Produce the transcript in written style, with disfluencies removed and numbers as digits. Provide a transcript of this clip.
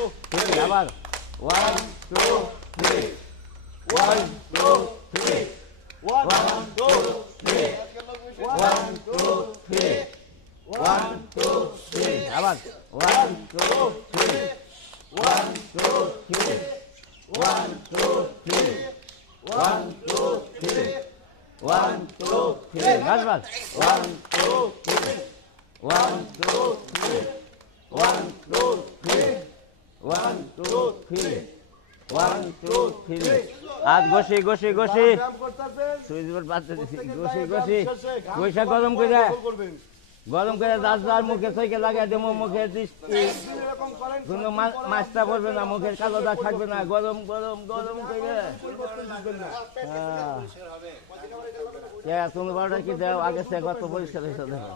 3 আবার 1 2 3 1 2 3 1 2 3 1 2 3 1 2 3 আবার 1 2 3 1 2 3 1 2 3 1 2 3 1 2 3 বাস বাস 1 2 3 1 2 3 1 2 3 1 2 3 1 2 3 আজ গোশি গোশি গোশি সুইজবার পাতে দিছি গোশি গোশি পয়সা গরম করে দাস মুখে থেকে লাগাই দেবো মুখের দৃষ্টি কোনো মাছটা পড়বে না মুখের কালো দাগ থাকবে না গরম গরম গরম করে হ্যাঁ তুমি বারোটা কি দাও আগে সে কত পরিষ্কার হয়েছে দেখো